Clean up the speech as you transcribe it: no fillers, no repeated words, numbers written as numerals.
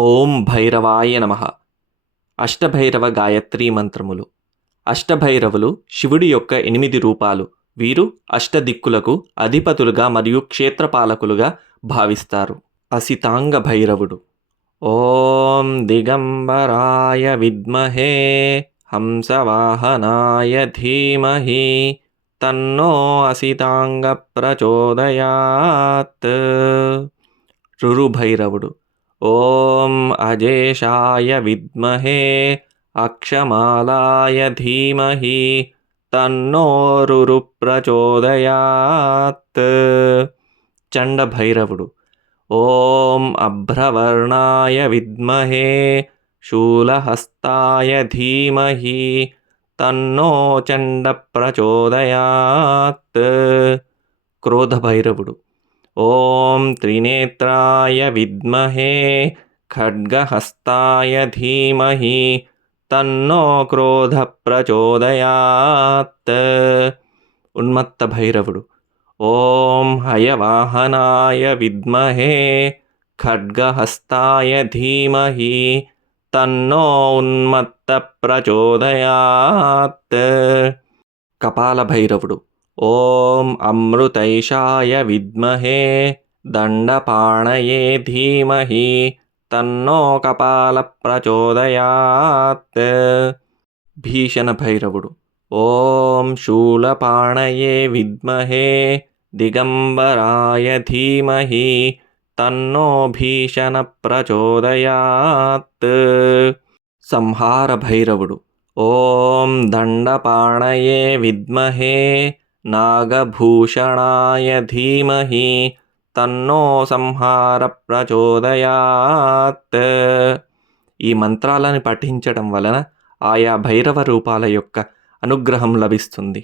ఓం భైరవాయ నమః. అష్టభైరవ గాయత్రీ మంత్రములు. అష్టభైరవులు శివుడి యొక్క 8 రూపాలు. వీరు అష్టదిక్కులకు అధిపతులుగా మరియు క్షేత్రపాలకులుగా భావిస్తారు. అసితాంగ భైరవుడు. ఓం దిగంబరాయ విద్మహే హంసవాహనాయ ధీమహి తన్నో అసితాంగ ప్రచోదయాత్. రురుభైరవుడు. ఓం అజేషాయ విద్మహే అక్షమాలాయ ధీమహి తన్నో రురు ప్రచోదయాత్. చండభైరవుడు. ఓం అభ్రవర్ణాయ విద్మహే శూలహస్తాయ ధీమహి తన్నో చండ ప్రచోదయాత్. క్రోధభైరవుడు. ఓం త్రినేత్రాయ విద్మహే ఖడ్గహస్తాయ ధీమహి తన్నో క్రోధ ప్రచోదయాత్. ఉన్మత్త భైరవుడు. ఓం హయవాహనాయ విద్మహే ఖడ్గహస్తాయ ధీమహి తన్నో ఉన్మత్త ప్రచోదయాత్. కపాల భైరవుడు. ఓం అమృతైషాయ విద్మహే దండపాణయే ధీమహి తన్నో కపాల ప్రచోదయాత్. భీషణ భైరవుడు. ఓం శూలపాణయే విద్మహే దిగంబరాయ ధీమహి తన్నో భీషణ ప్రచోదయాత్. సంహార భైరవుడు. ఓం దండపాణయే విద్మహే నాగభూషణాయ ధీమహి తన్నో సంహార ప్రచోదయాత్. ఈ మంత్రాలను పఠించడం వలన ఆయా భైరవ రూపాల యొక్క అనుగ్రహం లభిస్తుంది.